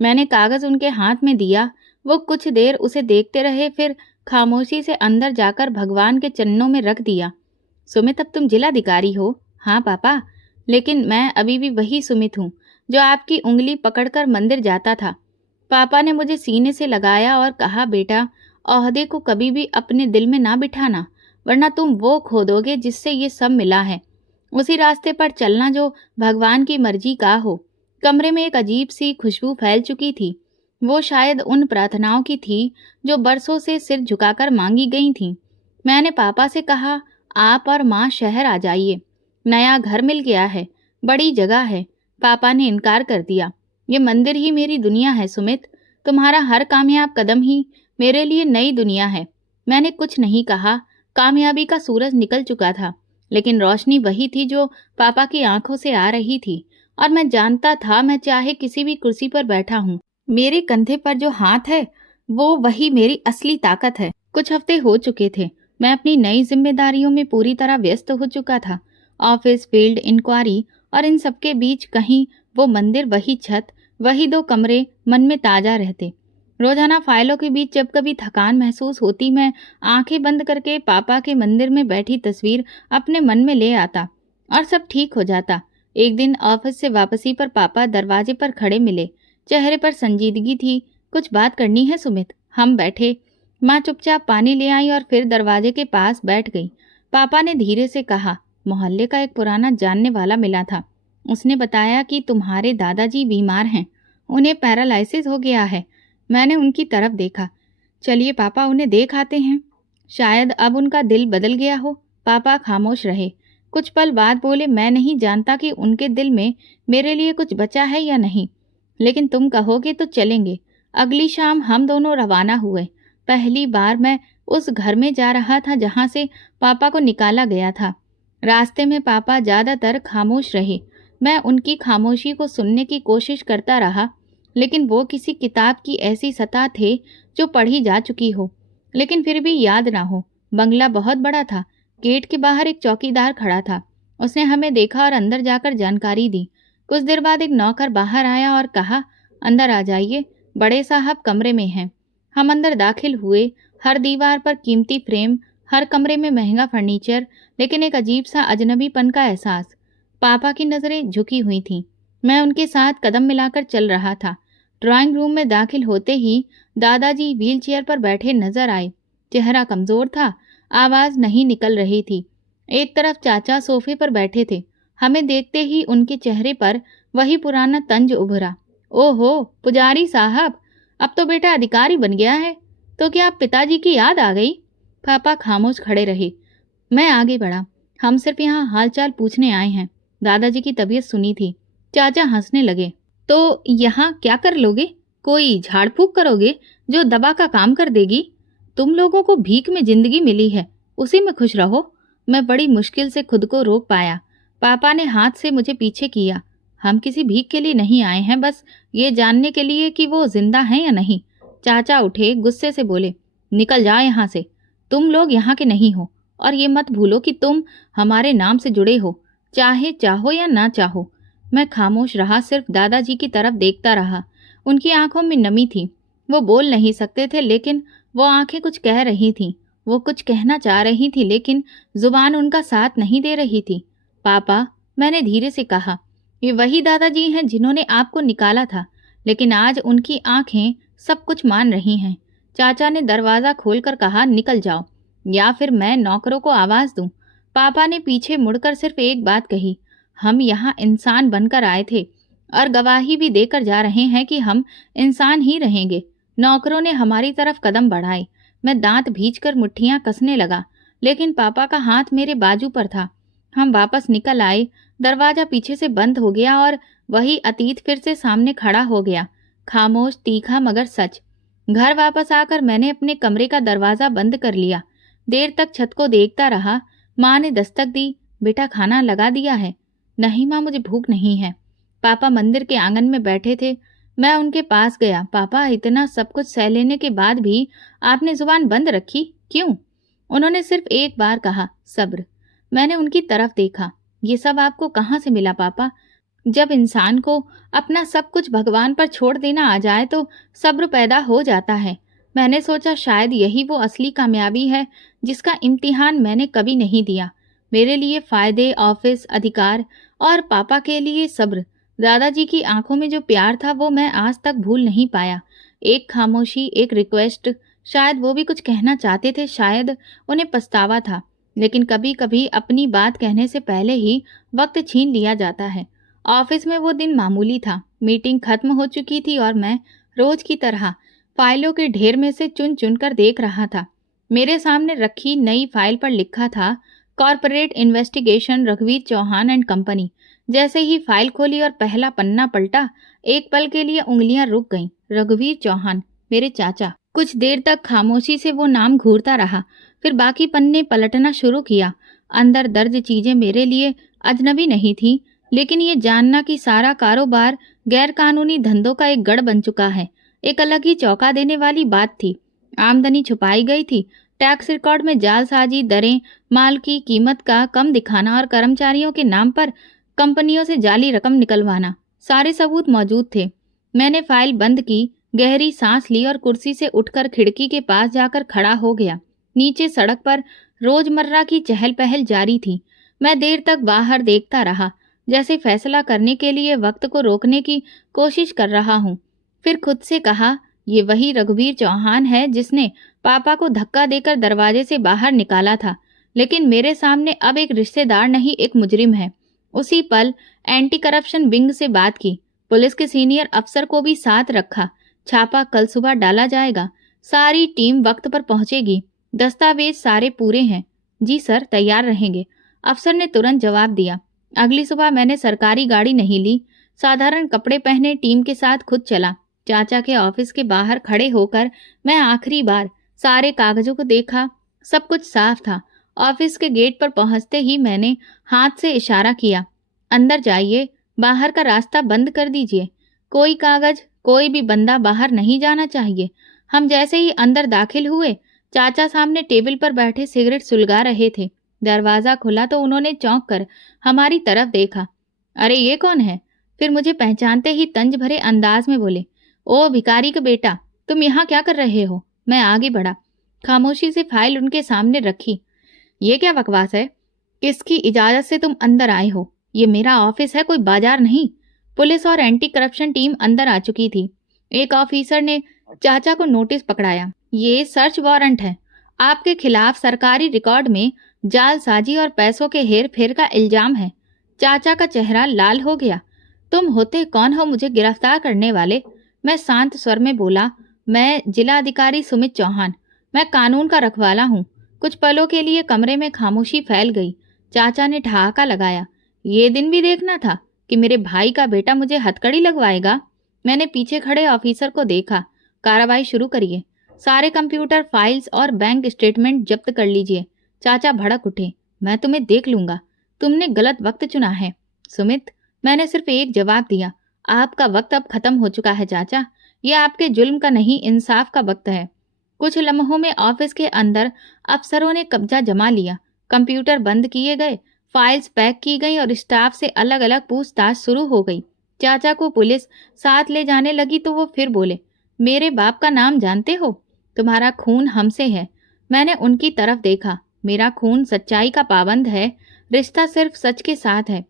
मैंने कागज उनके हाथ में दिया। वो कुछ देर उसे देखते रहे, फिर खामोशी से अंदर जाकर भगवान के चरणों में रख दिया। सुमित, अब तुम जिलाधिकारी हो? हाँ पापा, लेकिन मैं अभी भी वही सुमित हूँ जो आपकी उंगली पकड़कर मंदिर जाता था। पापा ने मुझे सीने से लगाया और कहा, बेटा, ओहदे को कभी भी अपने दिल में ना बिठाना, वरना तुम वो खो दोगे जिससे ये सब मिला है। उसी रास्ते पर चलना जो भगवान की मर्जी का हो। कमरे में एक अजीब सी खुशबू फैल चुकी थी। वो शायद उन प्रार्थनाओं की थी जो बरसों से सिर झुकाकर मांगी गई थीं। मैंने पापा से कहा, आप और माँ शहर आ जाइए, नया घर मिल गया है, बड़ी जगह है। पापा ने इनकार कर दिया। ये मंदिर ही मेरी दुनिया है सुमित, तुम्हारा हर कामयाब कदम ही मेरे लिए नई दुनिया है। मैंने कुछ नहीं कहा। कामयाबी का सूरज निकल चुका था, लेकिन रोशनी वही थी जो पापा की आंखों से आ रही थी। और मैं जानता था, मैं चाहे किसी भी कुर्सी पर बैठा हूँ, मेरे कंधे पर जो हाथ है वो वही मेरी असली ताकत है। कुछ हफ्ते हो चुके थे। मैं अपनी नई जिम्मेदारियों में पूरी तरह व्यस्त हो चुका था। ऑफिस, फील्ड, इंक्वायरी और इन सबके बीच कहीं वो मंदिर, वही छत, वही दो कमरे मन में ताजा रहते। रोजाना फाइलों के बीच जब कभी थकान महसूस होती, मैं आंखें बंद करके पापा के मंदिर में बैठी तस्वीर अपने मन में ले आता और सब ठीक हो जाता। एक दिन ऑफिस से वापसी पर पापा दरवाजे पर खड़े मिले। चेहरे पर संजीदगी थी। कुछ बात करनी है सुमित। हम बैठे। माँ चुपचाप पानी ले आई और फिर दरवाजे के पास बैठ गई। पापा ने धीरे से कहा, मोहल्ले का एक पुराना जानने वाला मिला था। उसने बताया कि तुम्हारे दादाजी बीमार हैं, उन्हें पैरालिसिस हो गया है। मैंने उनकी तरफ देखा। चलिए पापा, उन्हें देख आते हैं। शायद अब उनका दिल बदल गया हो। पापा खामोश रहे। कुछ पल बाद बोले, मैं नहीं जानता कि उनके दिल में मेरे लिए कुछ बचा है या नहीं, लेकिन तुम कहोगे तो चलेंगे। अगली शाम हम दोनों रवाना हुए। पहली बार मैं उस घर में जा रहा था जहां से पापा को निकाला गया था। रास्ते में पापा ज्यादातर खामोश रहे। मैं उनकी खामोशी को सुनने की कोशिश करता रहा, लेकिन वो किसी किताब की ऐसी सतह थे जो पढ़ी जा चुकी हो, लेकिन फिर भी याद ना हो। बंगला बहुत बड़ा था। गेट के बाहर एक चौकीदार खड़ा था। उसने हमें देखा और अंदर जाकर जानकारी दी। कुछ देर बाद एक नौकर बाहर आया और कहा, अंदर आ जाइए, बड़े साहब कमरे में हैं। हम अंदर दाखिल हुए। हर दीवार पर कीमती फ्रेम, हर कमरे में महंगा फर्नीचर, लेकिन एक अजीब सा अजनबीपन का एहसास। पापा की नजरें झुकी हुई थीं। मैं उनके साथ कदम मिलाकर चल रहा था। ड्राइंग रूम में दाखिल होते ही दादाजी व्हीलचेयर पर बैठे नजर आए। चेहरा कमजोर था, आवाज नहीं निकल रही थी। एक तरफ चाचा सोफे पर बैठे थे। हमें देखते ही उनके चेहरे पर वही पुराना तंज उभरा। ओहो पुजारी साहब, अब तो बेटा अधिकारी बन गया है। तो क्या पिताजी की याद आ गई? पापा खामोश खड़े रहे। मैं आगे बढ़ा। हम सिर्फ यहाँ हालचाल पूछने आए हैं। दादाजी की तबीयत सुनी थी। चाचा हंसने लगे। तो यहाँ क्या कर लोगे? कोई झाड़ फूक करोगे जो दवा का काम कर देगी? तुम लोगों को भीख में जिंदगी मिली है, उसी में खुश रहो। मैं बड़ी मुश्किल से खुद को रोक पाया। पापा ने हाथ से मुझे पीछे किया। हम किसी भीख के लिए नहीं आए हैं, बस ये जानने के लिए कि वो जिंदा हैं या नहीं। चाचा उठे, गुस्से से बोले, निकल जाओ यहाँ से। तुम लोग यहाँ के नहीं हो, और ये मत भूलो कि तुम हमारे नाम से जुड़े हो, चाहे चाहो या ना चाहो। मैं खामोश रहा, सिर्फ दादाजी की तरफ देखता रहा। उनकी आंखों में नमी थी। वो बोल नहीं सकते थे, लेकिन वो आंखें कुछ कह रही थीं। वो कुछ कहना चाह रही थी, लेकिन जुबान उनका साथ नहीं दे रही थी। पापा, मैंने धीरे से कहा, ये वही दादाजी हैं जिन्होंने आपको निकाला था, लेकिन आज उनकी आंखें सब कुछ मान रही हैं। चाचा ने दरवाजा खोलकर कहा, निकल जाओ, या फिर मैं नौकरों को आवाज दूं। पापा ने पीछे मुड़कर सिर्फ एक बात कही, हम यहाँ इंसान बनकर आए थे और गवाही भी देकर जा रहे हैं कि हम इंसान ही रहेंगे। नौकरों ने हमारी तरफ कदम बढ़ाए। मैं दांत भींचकर मुट्ठियां कसने लगा, लेकिन पापा का हाथ मेरे बाजू पर था। हम वापस निकल आए। दरवाजा पीछे से बंद हो गया और वही अतीत फिर से सामने खड़ा हो गया, खामोश, तीखा, मगर सच। घर वापस आकर मैंने अपने कमरे का दरवाजा बंद कर लिया। देर तक छत को देखता रहा। माँ ने दस्तक दी, बेटा खाना लगा दिया है? नहीं माँ, मुझे भूख नहीं है। पापा मंदिर के आंगन में बैठे थे। मैं उनके पास गया। पापा, इतना सब कुछ सह लेने के बाद भी आपने जुबान बंद रखी, क्यों? उन्होंने सिर्फ एक बार कहा, सब्र। मैंने उनकी तरफ देखा। ये सब आपको कहाँ से मिला पापा? जब इंसान को अपना सब कुछ भगवान पर छोड़ देना आ जाए तो सब्र पैदा हो जाता है। मैंने सोचा शायद यही वो असली कामयाबी है जिसका इम्तिहान मैंने कभी नहीं दिया। मेरे लिए फायदे, ऑफिस, अधिकार, और पापा के लिए सब्र। दादाजी की आंखों में जो प्यार था वो मैं आज तक भूल नहीं पाया। एक खामोशी, एक रिक्वेस्ट। शायद वो भी कुछ कहना चाहते थे, शायद उन्हें पछतावा था, लेकिन कभी कभी अपनी बात कहने से पहले ही वक्त छीन लिया जाता है। ऑफिस में वो दिन मामूली था। मीटिंग खत्म हो चुकी थी और मैं रोज की तरह फाइलों के ढेर में से चुन चुन कर देख रहा था। मेरे सामने रखी नई फाइल पर लिखा था, कॉर्पोरेट इन्वेस्टिगेशन, रघुवीर चौहान एंड कंपनी। जैसे ही फाइल खोली और पहला पन्ना पलटा, एक पल के लिए उंगलियां रुक गईं। रघुवीर चौहान, मेरे चाचा। कुछ देर तक खामोशी से वो नाम घूरता रहा, फिर बाकी पन्ने पलटना शुरू किया। अंदर दर्ज चीजें मेरे लिए अजनबी नहीं थी, लेकिन ये जानना कि सारा कारोबार गैर कानूनी धंधों का एक गढ़ बन चुका है, एक अलग ही चौंका देने वाली बात थी। आमदनी छुपाई गई थी, टैक्स रिकॉर्ड में जालसाजी, दरें, माल की कीमत का कम दिखाना और कर्मचारियों के नाम पर कंपनियों से जाली रकम निकलवाना, सारे सबूत मौजूद थे। मैंने फाइल बंद की, गहरी सांस ली और कुर्सी से उठकर खिड़की के पास जाकर खड़ा हो गया। नीचे सड़क पर रोजमर्रा की चहल पहल जारी थी। मैं देर तक बाहर देखता रहा। जैसे फैसला करने के लिए वक्त को रोकने की कोशिश कर रहा हूँ। फिर खुद से कहा, ये वही रघुवीर चौहान है जिसने पापा को धक्का देकर दरवाजे से बाहर निकाला था, लेकिन मेरे सामने अब एक रिश्तेदार नहीं, एक मुजरिम है। उसी पल एंटी करप्शन विंग से बात की, पुलिस के सीनियर अफसर को भी साथ रखा। छापा कल सुबह डाला जाएगा, सारी टीम वक्त पर पहुंचेगी, दस्तावेज सारे पूरे हैं। जी सर, तैयार रहेंगे, अफसर ने तुरंत जवाब दिया। अगली सुबह मैंने सरकारी गाड़ी नहीं ली, साधारण कपड़े पहने टीम के साथ खुद चला। चाचा के ऑफिस के बाहर खड़े होकर मैं आखिरी बार सारे कागजों को देखा। सब कुछ साफ था। ऑफिस के गेट पर पहुंचते ही मैंने हाथ से इशारा किया, अंदर जाइए, बाहर का रास्ता बंद कर दीजिए। कोई कागज, कोई भी बंदा बाहर नहीं जाना चाहिए। हम जैसे ही अंदर दाखिल हुए, चाचा सामने टेबल पर बैठे सिगरेट सुलगा रहे थे। दरवाजा खुला तो उन्होंने चौंक कर हमारी तरफ देखा। अरे ये कौन है? फिर मुझे पहचानते ही तंज भरे अंदाज में बोले, ओ भिखारी का बेटा, तुम यहाँ क्या कर रहे हो? मैं आगे बढ़ा, खामोशी से फाइल उनके सामने रखी। ये क्या बकवास है? किसकी इजाजत से तुम अंदर आए हो? ये मेरा ऑफिस है, कोई बाजार नहीं। पुलिस और एंटी करप्शन टीम अंदर आ चुकी थी। एक ऑफिसर ने चाचा को नोटिस पकड़ाया। ये सर्च वारंट है, आपके खिलाफ सरकारी रिकॉर्ड में जालसाजी और पैसों के हेर फेर का इल्जाम है। चाचा का चेहरा लाल हो गया। तुम होते कौन हो मुझे गिरफ्तार करने वाले? मैं शांत स्वर में बोला, मैं जिला अधिकारी सुमित चौहान, मैं कानून का रखवाला हूँ। कुछ पलों के लिए कमरे में खामोशी फैल गई। चाचा ने ठहाका लगाया, ये दिन भी देखना था कि मेरे भाई का बेटा मुझे हथकड़ी लगवाएगा। मैंने पीछे खड़े ऑफिसर को देखा। कार्रवाई शुरू करिए, सारे कंप्यूटर फाइल्स और बैंक स्टेटमेंट जब्त कर लीजिए। चाचा भड़क उठे, मैं तुम्हें देख लूंगा, तुमने गलत वक्त चुना है। सुमित, मैंने सिर्फ एक जवाब दिया, आपका वक्त अब खत्म हो चुका है चाचा। ये आपके जुल्म का नहीं, इंसाफ का वक्त है। कुछ लम्हों में ऑफिस के अंदर अफसरों ने कब्जा जमा लिया। कंप्यूटर बंद किए गए, फाइल्स पैक की गई और स्टाफ से अलग अलग पूछताछ शुरू हो गई। चाचा को पुलिस साथ ले जाने लगी तो वो फिर बोले, मेरे बाप का नाम जानते हो? तुम्हारा खून हमसे है। मैंने उनकी तरफ देखा। मेरा खून सच्चाई का पाबंद है, रिश्ता सिर्फ सच के साथ है।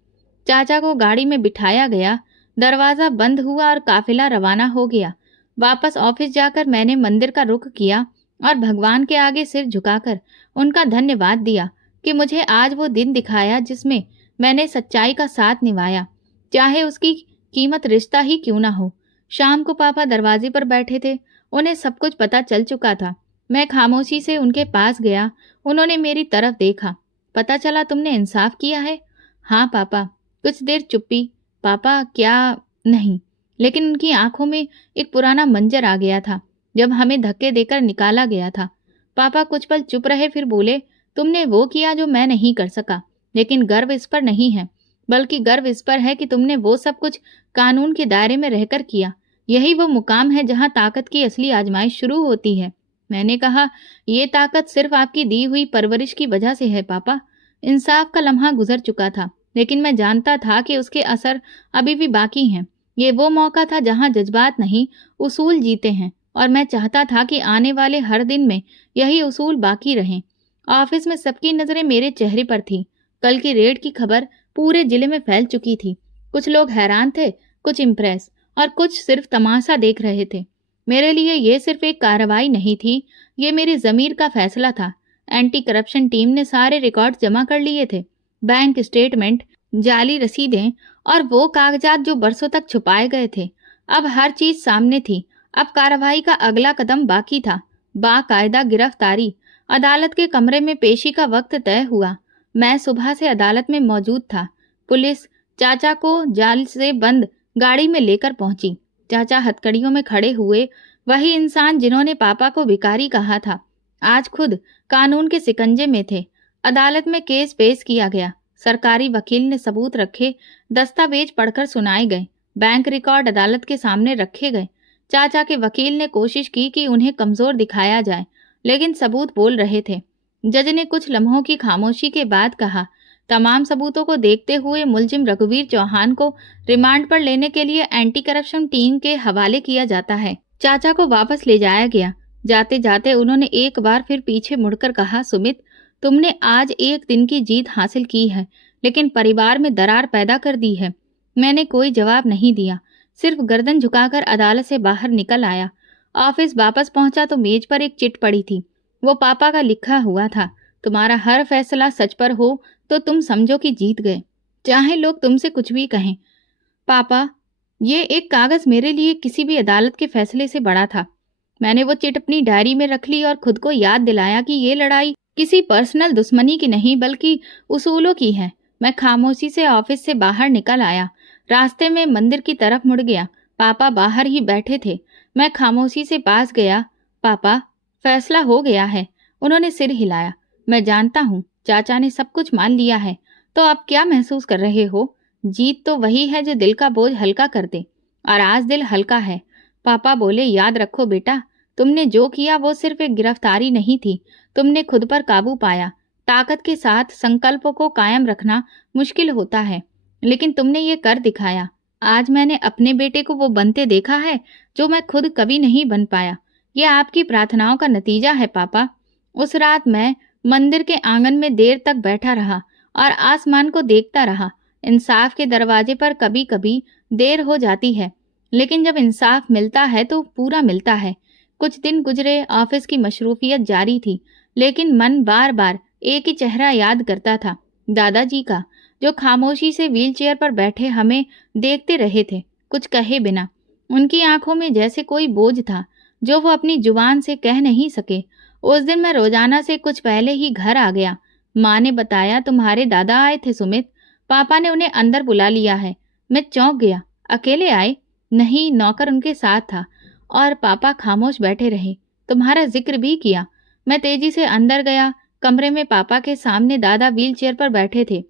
चाचा को गाड़ी में बिठाया गया, दरवाजा बंद हुआ और काफिला रवाना हो गया। वापस ऑफिस जाकर मैंने मंदिर का रुख किया और भगवान के आगे सिर झुकाकर उनका धन्यवाद दिया कि मुझे आज वो दिन दिखाया जिसमें मैंने सच्चाई का साथ निभाया, चाहे उसकी कीमत रिश्ता ही क्यों ना हो। शाम को पापा दरवाजे पर बैठे थे, उन्हें सब कुछ पता चल चुका था। मैं खामोशी से उनके पास गया। उन्होंने मेरी तरफ देखा। पता चला तुमने इंसाफ किया है? हाँ पापा। कुछ देर चुप्पी। पापा क्या? नहीं। लेकिन उनकी आंखों में एक पुराना मंजर आ गया था जब हमें धक्के देकर निकाला गया था। पापा कुछ पल चुप रहे, फिर बोले, तुमने वो किया जो मैं नहीं कर सका, लेकिन गर्व इस पर नहीं है, बल्कि गर्व इस पर है कि तुमने वो सब कुछ कानून के दायरे में रहकर किया। यही वो मुकाम है जहां ताकत की असली आजमाइश शुरू होती है। मैंने कहा, ये ताकत सिर्फ आपकी दी हुई परवरिश की वजह से है पापा। इंसाफ का लम्हा गुजर चुका था, लेकिन मैं जानता था कि उसके असर अभी भी बाकी हैं। ये वो मौका था जहां जज्बात नहीं, उसूल जीते हैं, और मैं चाहता था कि आने वाले हर दिन में यही उसूल बाकी रहें। ऑफिस में सबकी नजरें मेरे चेहरे पर थी। कल की रेड की खबर पूरे जिले में फैल चुकी थी। कुछ लोग हैरान थे, कुछ इम्प्रेस, और कुछ सिर्फ तमाशा देख रहे थे। मेरे लिए ये सिर्फ एक कार्रवाई नहीं थी, ये मेरी ज़मीर का फैसला था। एंटी करप्शन टीम ने सारे रिकॉर्ड जमा कर लिए थे, बैंक स्टेटमेंट, जाली रसीदें और वो कागजात जो बरसों तक छुपाए गए थे। अब हर चीज सामने थी। अब कार्रवाई का अगला कदम बाकी था, बाकायदा गिरफ्तारी। अदालत के कमरे में पेशी का वक्त तय हुआ। मैं सुबह से अदालत में मौजूद था। पुलिस चाचा को जाल से बंद गाड़ी में लेकर पहुंची। चाचा हथकड़ियों में खड़े हुए, वही इंसान जिन्होंने पापा को भिखारी कहा था, आज खुद कानून के शिकंजे में थे। अदालत में केस पेश किया गया। सरकारी वकील ने सबूत रखे, दस्तावेज पढ़कर सुनाए गए, बैंक रिकॉर्ड अदालत के सामने रखे गए। चाचा के वकील ने कोशिश की कि उन्हें कमजोर दिखाया जाए, लेकिन सबूत बोल रहे थे। जज ने कुछ लम्हों की खामोशी के बाद कहा, तमाम सबूतों को देखते हुए मुलजिम रघुवीर चौहान को रिमांड पर लेने के लिए एंटी करप्शन टीम के हवाले किया जाता है। चाचा को वापस ले जाया गया। जाते जाते उन्होंने एक बार फिर पीछे मुड़कर कहा, सुमित, तुमने आज एक दिन की जीत हासिल की है, लेकिन परिवार में दरार पैदा कर दी है। मैंने कोई जवाब नहीं दिया, सिर्फ गर्दन झुकाकर अदालत से बाहर निकल आया। ऑफिस वापस पहुंचा तो मेज पर एक चिट पड़ी थी। वो पापा का लिखा हुआ था, तुम्हारा हर फैसला सच पर हो तो तुम समझो कि जीत गए, चाहे लोग तुमसे कुछ भी कहें। पापा, ये एक कागज मेरे लिए किसी भी अदालत के फैसले से बड़ा था। मैंने वो चिट अपनी डायरी में रख ली और खुद को याद दिलाया कि ये लड़ाई किसी पर्सनल दुश्मनी की नहीं बल्कि उसूलों की है। मैं खामोशी से ऑफिस से बाहर निकल आया। रास्ते में मंदिर की तरफ मुड़ गया। पापा बाहर ही बैठे थे। मैं खामोशी से पास गया। पापा, फैसला हो गया है। उन्होंने सिर हिलाया। मैं जानता हूँ, चाचा ने सब कुछ मान लिया है। तो आप क्या महसूस कर रहे हो? जीत तो वही है जो दिल का बोझ हल्का कर दे, और आज दिल हल्का है। पापा बोले, याद रखो बेटा, तुमने जो किया वो सिर्फ एक गिरफ्तारी नहीं थी। तुमने खुद पर काबू पाया। ताकत के साथ संकल्पों को कायम रखना मुश्किल होता है, लेकिन तुमने ये कर दिखाया। आज मैंने अपने बेटे को वो बनते देखा है जो मैं खुद कभी नहीं बन पाया। ये आपकी प्रार्थनाओं का नतीजा है पापा। उस रात मैं मंदिर के आंगन में देर तक बैठा रहा और आसमान को देखता रहा। इंसाफ के दरवाजे पर कभी कभी देर हो जाती है, लेकिन जब इंसाफ मिलता है तो पूरा मिलता है। कुछ दिन गुजरे, ऑफिस की मशरूफियत जारी थी, लेकिन मन बार बार एक ही चेहरा याद करता था, दादाजी का, जो खामोशी से व्हीलचेयर पर बैठे हमें देखते रहे थे, कुछ कहे बिना। उनकी आंखों में जैसे कोई बोझ था जो वो अपनी जुबान से कह नहीं सके। उस दिन मैं रोजाना से कुछ पहले ही घर आ गया। माँ ने बताया, तुम्हारे दादा आए थे सुमित। पापा ने उन्हें अंदर बुला लिया है। मैं चौंक गया। अकेले आए? नहीं, नौकर उनके साथ था। और पापा खामोश बैठे रहे। तुम्हारा जिक्र भी किया। मैं तेजी से अंदर गया। कमरे में पापा के सामने दादा व्हीलचेयर पर बैठे थे।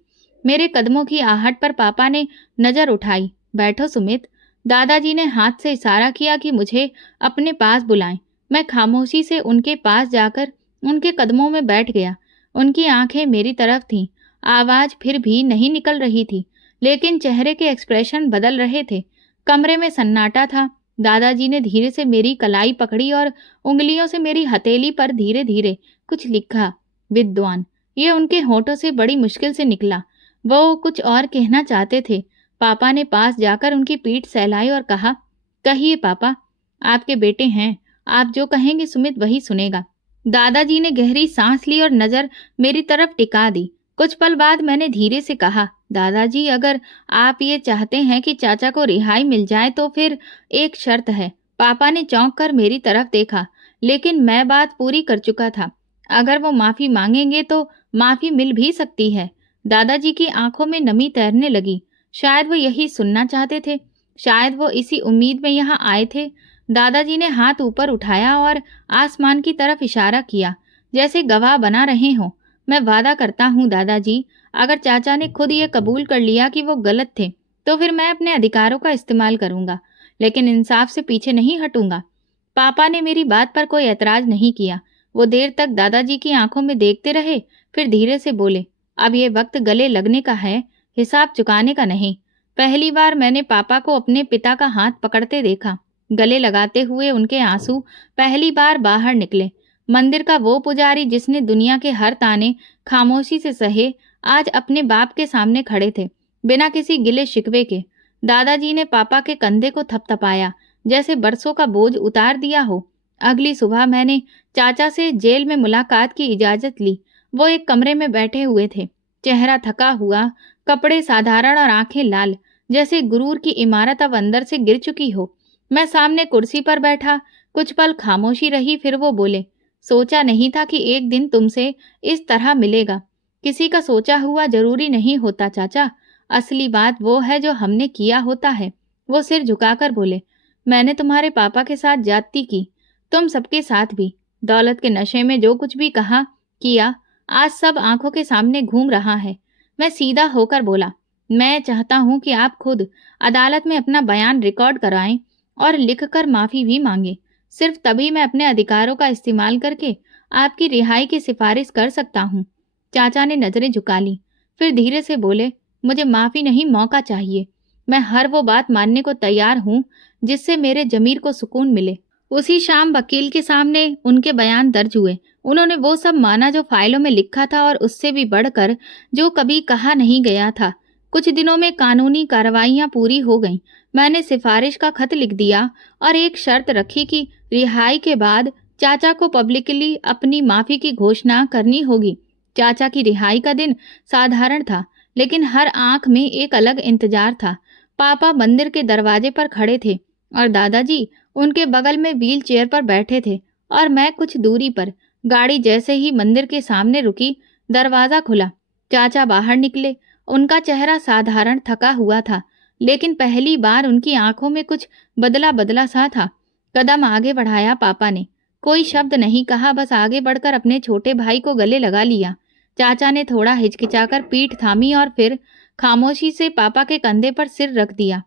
मेरे कदमों की आहट पर पापा ने नजर उठाई। बैठो सुमित। दादाजी ने हाथ से इशारा किया कि मुझे अपने पास बुलाएं। मैं खामोशी से उनके पास जाकर उनके कदमों में बैठ गया। उनकी आंखें मेरी तरफ थीं। आवाज फिर भी नहीं निकल रही थी, लेकिन चेहरे के एक्सप्रेशन बदल रहे थे। कमरे में सन्नाटा था। दादाजी ने धीरे से मेरी कलाई पकड़ी और उंगलियों से मेरी हथेली पर धीरे धीरे कुछ लिखा। विद्वान, ये उनके होठों से बड़ी मुश्किल से निकला। वो कुछ और कहना चाहते थे। पापा ने पास जाकर उनकी पीठ सहलाई और कहा, कहिए पापा, आपके बेटे हैं। आप जो कहेंगे सुमित वही सुनेगा। दादाजी ने गहरी सांस ली और नजर मेरी तरफ टिका दी। कुछ पल बाद मैंने धीरे से कहा, दादाजी, अगर आप ये चाहते हैं कि चाचा को रिहाई मिल जाए तो फिर एक शर्त है। पापा ने चौंक कर मेरी तरफ देखा, लेकिन मैं बात पूरी कर चुका था। अगर वो माफी मांगेंगे तो माफी मिल भी सकती है। दादाजी की आंखों में नमी तैरने लगी। शायद वो यही सुनना चाहते थे। शायद वो इसी उम्मीद में यहाँ आए थे। दादाजी ने हाथ ऊपर उठाया और आसमान की तरफ इशारा किया, जैसे गवाह बना रहे हों। मैं वादा करता हूँ दादाजी, अगर चाचा ने खुद ये कबूल कर लिया कि वो गलत थे, तो फिर मैं अपने अधिकारों का इस्तेमाल करूंगा, लेकिन इंसाफ से पीछे नहीं हटूंगा। पापा ने मेरी बात पर कोई एतराज नहीं किया। वो देर तक दादाजी की आंखों में देखते रहे, फिर धीरे से बोले, अब ये वक्त गले लगने का है, हिसाब चुकाने का नहीं। पहली बार मैंने पापा को अपने पिता का हाथ पकड़ते देखा। गले लगाते हुए उनके आंसू पहली बार बाहर निकले। मंदिर का वो पुजारी जिसने दुनिया के हर ताने खामोशी से सहे, आज अपने बाप के सामने खड़े थे, बिना किसी गिले शिकवे के। दादाजी ने पापा के कंधे को थपथपाया, जैसे बरसों का बोझ उतार दिया हो। अगली सुबह मैंने चाचा से जेल में मुलाकात की इजाजत ली। वो एक कमरे में बैठे हुए थे, चेहरा थका हुआ, कपड़े साधारण और आंखें लाल, जैसे गुरूर की इमारत अब अंदर से गिर चुकी हो। मैं सामने कुर्सी पर बैठा। कुछ पल खामोशी रही, फिर वो बोले, सोचा नहीं था कि एक दिन तुमसे इस तरह मिलेगा। किसी का सोचा हुआ जरूरी नहीं होता चाचा, असली बात वो है जो हमने किया होता है। वो सिर झुकाकर बोले, मैंने तुम्हारे पापा के साथ ज्यादती की, तुम सबके साथ भी। दौलत के नशे में जो कुछ भी कहा किया, आज सब आंखों के सामने घूम रहा है। मैं सीधा होकर बोला, मैं चाहता हूं कि आप खुद अदालत में अपना बयान रिकॉर्ड कराएं और लिखकर माफी भी मांगे। सिर्फ तभी मैं अपने अधिकारों का इस्तेमाल करके आपकी रिहाई की सिफारिश कर सकता हूँ। चाचा ने नजरें झुका ली, फिर धीरे से बोले, मुझे माफी नहीं, मौका चाहिए। मैं हर वो बात मानने को तैयार हूँ जिससे मेरे जमीर को सुकून मिले। उसी शाम वकील के सामने उनके बयान दर्ज हुए। उन्होंने वो सब माना जो फाइलों में लिखा था और उससे भी बढ़कर जो कभी कहा नहीं गया था। कुछ दिनों में कानूनी कार्रवाइयां पूरी हो गईं। मैंने सिफारिश का खत लिख दिया और एक शर्त रखी कि रिहाई के बाद चाचा को पब्लिकली अपनी माफी की घोषणा करनी होगी। चाचा की रिहाई का दिन साधारण था, लेकिन हर आंख में एक अलग इंतजार था। पापा मंदिर के दरवाजे पर खड़े थे और दादाजी उनके बगल में व्हील चेयर पर बैठे थे और मैं कुछ दूरी पर। गाड़ी जैसे ही मंदिर के सामने रुकी, दरवाजा खुला। चाचा बाहर निकले। उनका चेहरा साधारण थका हुआ था, लेकिन पहली बार उनकी आंखों में कुछ बदला बदला सा था। कदम आगे बढ़ाया पापा ने। कोई शब्द नहीं कहा, बस आगे बढ़कर अपने छोटे भाई को गले लगा लिया। चाचा ने थोड़ा हिचकिचाकर पीठ थामी और फिर खामोशी से पापा के कंधे पर सिर रख दिया।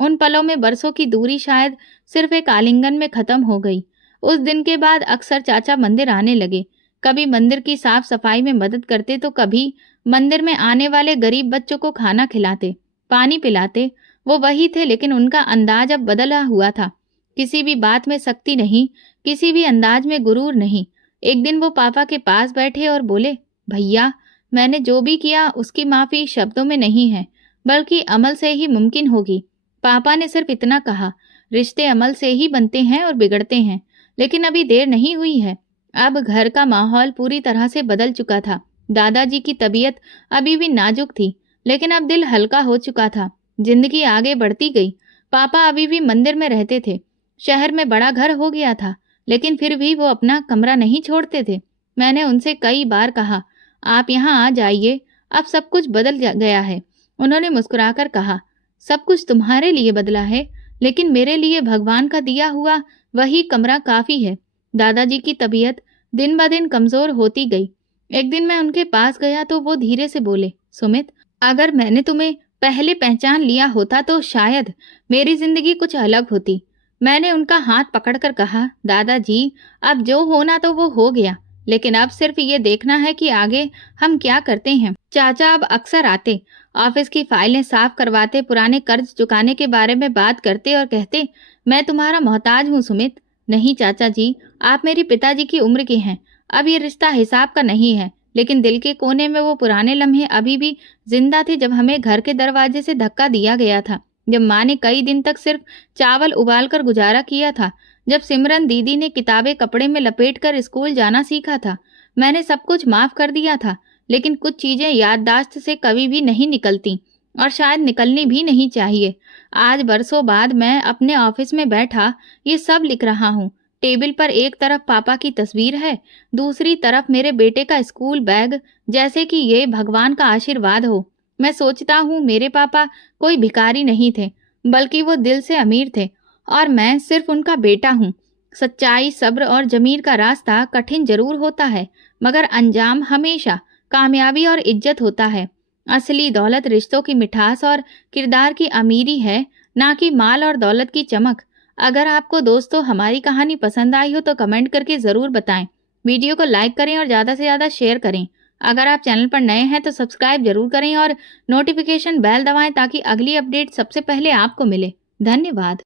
उन पलों में बरसों की दूरी शायद सिर्फ एक आलिंगन में खत्म हो गई। उस दिन के बाद अक्सर चाचा मंदिर आने लगे। कभी मंदिर की साफ सफाई में मदद करते तो कभी मंदिर में आने वाले गरीब बच्चों को खाना खिलाते, पानी पिलाते। वो वही थे, लेकिन उनका अंदाज अब बदला हुआ था। किसी भी बात में सख्ती नहीं, किसी भी अंदाज में गुरूर नहीं। एक दिन वो पापा के पास बैठे और बोले, भैया, मैंने जो भी किया उसकी माफी शब्दों में नहीं है, बल्कि अमल से ही मुमकिन होगी। पापा ने सिर्फ इतना कहा, रिश्ते अमल से ही बनते हैं और बिगड़ते हैं। लेकिन अभी देर नहीं हुई है। अब घर का माहौल पूरी तरह से बदल चुका था। दादाजी की तबीयत अभी भी नाजुक थी, लेकिन अब दिल हल्का हो चुका था। जिंदगी आगे बढ़ती गई। पापा अभी भी मंदिर में रहते थे। शहर में बड़ा घर हो गया था, लेकिन फिर भी वो अपना कमरा नहीं छोड़ते थे। मैंने उनसे कई बार कहा, आप यहाँ आ जाइए, अब सब कुछ बदल गया है। उन्होंने मुस्कुराकर कहा, सब कुछ तुम्हारे लिए बदला है, लेकिन मेरे लिए भगवान का दिया हुआ वही कमरा काफी है। दादाजी की तबीयत दिन ब दिन कमजोर होती गई। एक दिन मैं उनके पास गया तो वो धीरे से बोले, सुमित, अगर मैंने तुम्हें पहले पहचान लिया होता तो शायद मेरी जिंदगी कुछ अलग होती। मैंने उनका हाथ पकड़कर कहा, दादाजी, अब जो होना तो वो हो गया, लेकिन अब सिर्फ ये देखना है कि आगे हम क्या करते हैं। चाचा अब अक्सर आते, ऑफिस की फाइलें साफ करवाते, पुराने कर्ज चुकाने के बारे में बात करते और कहते, मैं तुम्हारा मोहताज हूँ सुमित। नहीं चाचा जी, आप मेरे पिताजी की उम्र के हैं। अब ये रिश्ता हिसाब का नहीं है, लेकिन दिल के कोने में वो पुराने लम्हे अभी भी जिंदा थे जब हमें घर के दरवाजे से धक्का दिया गया था, जब माँ ने कई दिन तक सिर्फ चावल उबाल कर गुजारा किया था, जब सिमरन दीदी ने किताबें कपड़े में लपेटकर स्कूल जाना सीखा था। मैंने सब कुछ माफ कर दिया था, लेकिन कुछ चीजें याददाश्त से कभी भी नहीं निकलती और शायद निकलनी भी नहीं चाहिए। आज बरसों बाद मैं अपने ऑफिस में बैठा ये सब लिख रहा हूँ। टेबल पर एक तरफ पापा की तस्वीर है, दूसरी तरफ मेरे बेटे का स्कूल बैग, जैसे कि ये भगवान का आशीर्वाद हो। मैं सोचता हूँ मेरे पापा कोई भिखारी नहीं थे, बल्कि वो दिल से अमीर थे और मैं सिर्फ उनका बेटा हूँ। सच्चाई, सब्र और जमीर का रास्ता कठिन जरूर होता है, मगर अंजाम हमेशा कामयाबी और इज्जत होता है। असली दौलत रिश्तों की मिठास और किरदार की अमीरी है, ना कि माल और दौलत की चमक। अगर आपको दोस्तों हमारी कहानी पसंद आई हो तो कमेंट करके ज़रूर बताएं। वीडियो को लाइक करें और ज़्यादा से ज़्यादा शेयर करें। अगर आप चैनल पर नए हैं तो सब्सक्राइब जरूर करें और नोटिफिकेशन बेल दबाएं ताकि अगली अपडेट सबसे पहले आपको मिले। धन्यवाद।